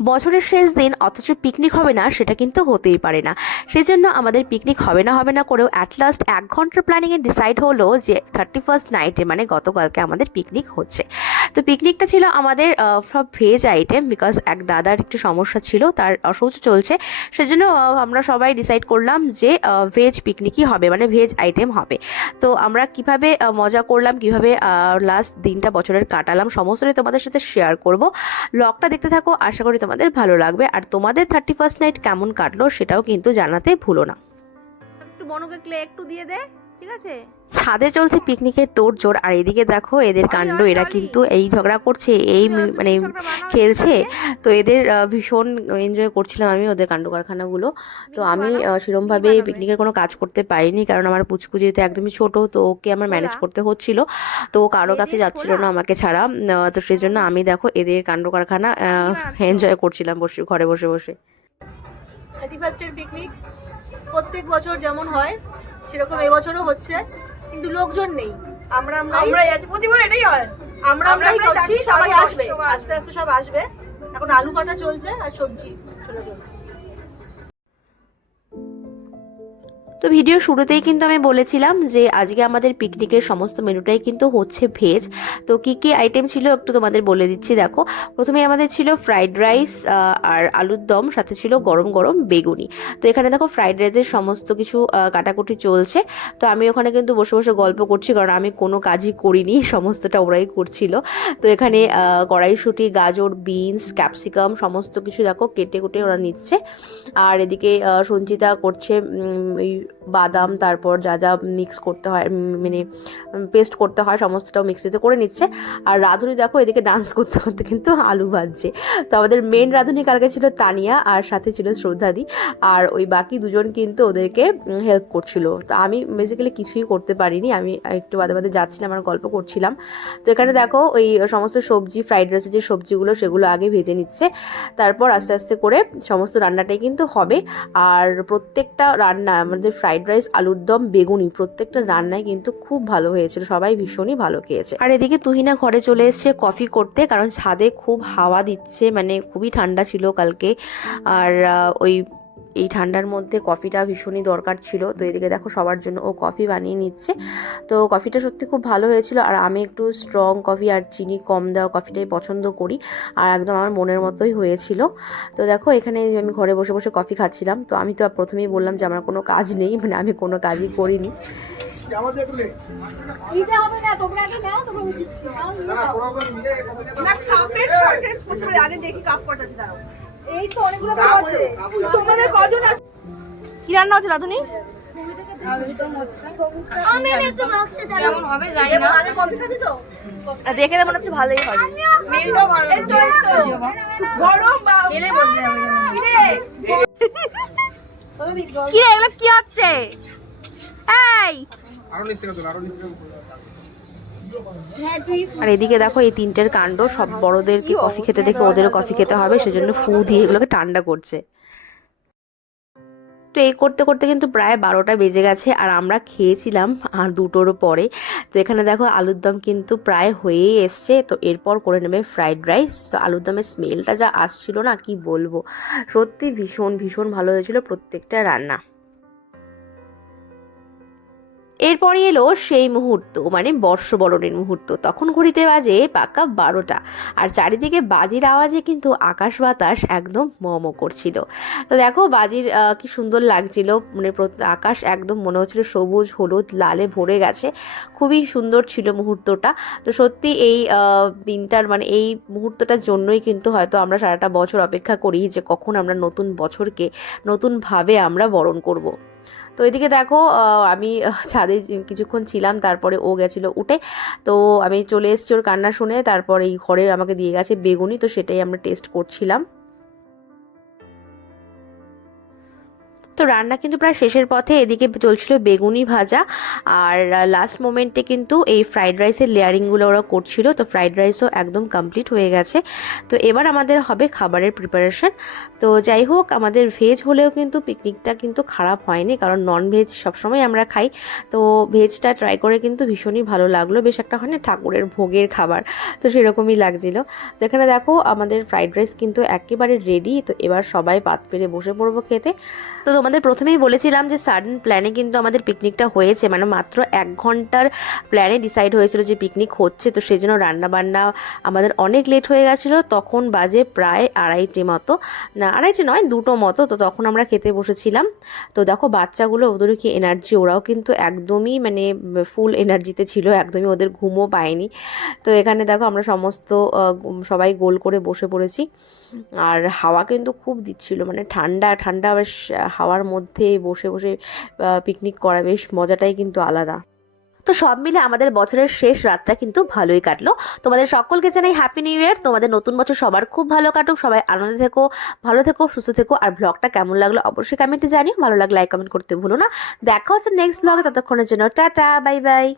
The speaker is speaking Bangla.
বছরের শেষ দিন অথচ পিকনিক হবে না, সেটা কিন্তু হতেই পারে না। সেজন্য আমাদের পিকনিক হবে না করেও অ্যাট লাস্ট 1 ঘন্টার প্ল্যানিংয়ে ডিসাইড হলো যে 31st নাইটে মানে গতকালকে আমাদের পিকনিক হচ্ছে। তো পিকনিকটা ছিল আমাদের সব ভেজ আইটেম, বিকজ এক দাদার একটু সমস্যা ছিল, তার অসৌচ চলছে। সেজন্য আমরা সবাই ডিসাইড করলাম যে ভেজ পিকনিকই হবে, মানে ভেজ আইটেম হবে। তো আমরা কিভাবে মজা করলাম, কিভাবে লাস্ট দিনটা বছরের কাটালাম, সমস্তটাই তোমাদের সাথে শেয়ার করব। ব্লগটা দেখতে থাকো, আশা করি তোমাদের ভালো লাগবে। আর তোমাদের 31st নাইট কেমন কাটলো সেটাও কিন্তু জানাতে ভুলো না। একটু বনকে ক্লে একটু দিয়ে দে, ঠিক আছে? ছাদে চলছে পিকনিকের তোড়জোড়, আর এদিকে দেখো এদের কাণ্ড। এরা কিন্তু এই ঝগড়া করছে, এই মানে খেলছে। তো এদের ভীষণ এনজয় করছিলাম আমি ওদের কাণ্ড কারখানাগুলো। তো আমি সেরমভাবে পিকনিকের কোনো কাজ করতে পারিনি, কারণ আমার পুচকু যেহেতু একদমই ছোট, তো ওকে আমার ম্যানেজ করতে হচ্ছিল। তো ও কারো কাছে যাচ্ছিল না আমাকে ছাড়া। তো সেই জন্য আমি দেখো এদের কাণ্ড কারখানা এনজয় করছিলাম বসে, ঘরে বসে বসে। 31st পিকনিক প্রত্যেক বছর যেমন হয় সেরকম এবছরও হচ্ছে, কিন্তু লোকজন নেই। আমরাই আছি, প্রতিবার এটাই হয়। আমরাই করছি, সবাই আসবে, আস্তে আস্তে সব আসবে। এখন আলু কাটা চলছে আর সবজি ছোলা চলছে। তো ভিডিও শুরুতেই কিন্তু আমি বলেছিলাম যে আজকে আমাদের পিকনিকের সমস্ত মেনুটাই কিন্তু হচ্ছে ভেজ। তো কী কী আইটেম ছিল একটু তোমাদের বলে দিচ্ছি। দেখো, প্রথমে আমাদের ছিল ফ্রাইড রাইস আর আলুর দম, সাথে ছিল গরম গরম বেগুনি। তো এখানে দেখো ফ্রাইড রাইসের সমস্ত কিছু কাটাকুটি চলছে। তো আমি ওখানে কিন্তু বসে বসে গল্প করছি, কারণ আমি কোনো কাজই করিনি, সমস্তটা ওরাই করছিল। তো এখানে কড়াইশুঁটি, গাজর, বিনস, ক্যাপসিকাম সমস্ত কিছু দেখো কেটে কুটে ওরা নিচ্ছে। আর এদিকে সঞ্চিতা করছে ওই বাদাম, তারপর যা যা মিক্স করতে হয়, মানে পেস্ট করতে হয়, সমস্তটাও মিক্সিতে করে নিচ্ছে। আর রাঁধুনি দেখো এদিকে ডান্স করতে করতে কিন্তু আলু ভাজছে। তো আমাদের মেন রাঁধুনি কালকে ছিল তানিয়া, আর সাথে ছিল শ্রদ্ধাদি, আর ওই বাকি দুজন কিন্তু ওদেরকে হেল্প করছিল। তো আমি বেসিক্যালি কিছুই করতে পারিনি, আমি একটু বাদে বাদে যাচ্ছিলাম আর গল্প করছিলাম। তো এখানে দেখো ওই সমস্ত সবজি, ফ্রাইড রাইসের যে সবজিগুলো সেগুলো আগে ভেজে নিচ্ছে, তারপর আস্তে আস্তে করে সমস্ত রান্নাটাই কিন্তু হবে। আর প্রত্যেকটা রান্না আমাদের ফ্রাইড রাইস, আলুর দম, বেগুনি প্রত্যেকটা রান্নাই কিন্তু খুব ভালো হয়েছিল, সবাই ভীষণই ভালো খেয়েছে। আর এদিকে তুহিনা ঘরে চলে এসেছে কফি করতে, কারণ ছাদে খুব হাওয়া দিচ্ছে, মানে খুবই ঠান্ডা ছিল কালকে। আর এই ঠান্ডার মধ্যে কফিটা ভীষণই দরকার ছিল। তো এদিকে দেখো সবার জন্য ও কফি বানিয়ে নিচ্ছে। তো কফিটা সত্যি খুব ভালো হয়েছিল। আর আমি একটু স্ট্রং কফি আর চিনি কম দেওয়া কফিটাই পছন্দ করি, আর একদম আমার মনের মতোই হয়েছিল। তো দেখো এখানে আমি ঘরে বসে বসে কফি খাচ্ছিলাম। তো আমি তো প্রথমেই বললাম যে আমার কোনো কাজ নেই, মানে আমি কোনো কাজই করিনি। কি রান্না হচ্ছে রাধুনি? দেখে তো মনে হচ্ছে ভালোই হবে। কি রে এগুলো কি হচ্ছে? এই আর এদিকে দেখো এই তিনটের কাণ্ড, সব বড়দেরকে কফি খেতে দেখে ওদেরও কফি খেতে হবে, সেজন্য ফু দিয়ে এগুলোকে ঠান্ডা করছে। তো এই করতে করতে কিন্তু প্রায় 12টা বেজে গেছে, আর আমরা খেয়েছিলাম আর 2টোরও পরে। তো এখানে দেখো আলুর দম কিন্তু প্রায় হয়েই এসছে। তো এরপর করে নেবে ফ্রাইড রাইস। তো আলুর দমের স্মেলটা যা আসছিল না, কি বলবো, সত্যি ভীষণ ভীষণ ভালো হয়েছিল প্রত্যেকটা রান্না। এরপরে এলো সেই মুহূর্ত, মানে বর্ষবরণের মুহূর্ত। তখন ঘড়িতে বাজে পাক্কা 12টা, আর চারিদিকে বাজির আওয়াজে কিন্তু আকাশ বাতাস একদম মম করছিল। তো দেখো বাজির কি সুন্দর লাগছিল, মানে আকাশ একদম মনে হচ্ছিল সবুজ হলুদ লালে ভরে গেছে, খুবই সুন্দর ছিল মুহূর্তটা। তো সত্যি এই দিনটার, মানে এই মুহূর্তটার জন্যই কিন্তু হয়তো আমরা সারাটা বছর অপেক্ষা করি যে কখন আমরা নতুন বছরকে নতুনভাবে আমরা বরণ করব। তো এদিকে দেখো আমি ছাদে কিছুক্ষণ ছিলাম, তারপরে ও গেছিলো উঠে। তো আমি চলে এসেছি ওর কান্না শুনে, তারপরে এই ঘরে আমাকে দিয়ে গেছে বেগুনি, তো সেটাই আমরা টেস্ট করছিলাম। তো রান্না কিন্তু প্রায় শেষের পথে, এদিকে চলছিল বেগুনি ভাজা, আর লাস্ট মোমেন্টে কিন্তু এই ফ্রাইড রাইসের লেয়ারিংগুলো ওরা করছিল। তো ফ্রাইড রাইসও একদম কমপ্লিট হয়ে গেছে। তো এবার আমাদের হবে খাবারের প্রিপারেশন। তো যাই হোক, আমাদের ভেজ হলেও কিন্তু পিকনিকটা কিন্তু খারাপ হয়নি, কারণ নন ভেজ সবসময় আমরা খাই। তো ভেজটা ট্রাই করে কিন্তু ভীষণই ভালো লাগলো, বেশ একটা হয় না ঠাকুরের ভোগের খাবার, তো সেরকমই লাগছিল। তো এখানে দেখো আমাদের ফ্রাইড রাইস কিন্তু একেবারে রেডি। তো এবার সবাই পাত পেরে বসে পড়বো খেতে। তো তোমাদের প্রথমেই বলেছিলাম যে সাডেন প্ল্যানে কিন্তু আমাদের পিকনিকটা হয়েছে, মানে মাত্র 1 ঘন্টার প্ল্যানে ডিসাইড হয়েছিল যে পিকনিক হচ্ছে। তো সেই জন্য রান্নাবান্না আমাদের অনেক লেট হয়ে গেছিলো। তখন বাজে প্রায় 2:30 মতো, না 2:30 নয় 2টো মতো। তো তখন আমরা খেতে বসেছিলাম। তো দেখো বাচ্চাগুলো, ওদেরও কি এনার্জি, ওরাও কিন্তু একদমই মানে ফুল এনার্জিতে ছিল, একদমই ওদের ঘুমও পায়নি। তো এখানে দেখো আমরা সমস্ত সবাই গোল করে বসে পড়েছি, আর হাওয়া কিন্তু খুব দিচ্ছিল, মানে ঠান্ডা ঠান্ডা বেশ হাওয়ার মধ্যে বসে বসে পিকনিক করা বেশ মজাটাই কিন্তু আলাদা। তো সব মিলে আমাদের বছরের শেষ রাতটা কিন্তু ভালোই কাটলো। তোমাদের সকলকে জানাই হ্যাপি নিউ ইয়ার। তোমাদের নতুন বছর সবার খুব ভালো কাটুক, সবাই আনন্দে থেকো, ভালো থেকো, সুস্থ থেকো। আর ব্লগটা কেমন লাগলো অবশ্যই কমেন্টে জানিও, ভালো লাগলে লাইক কমেন্ট করতে ভুলো না। দেখা হচ্ছে নেক্সট ব্লগে, ততক্ষণের জন্য টাটা, বাই বাই।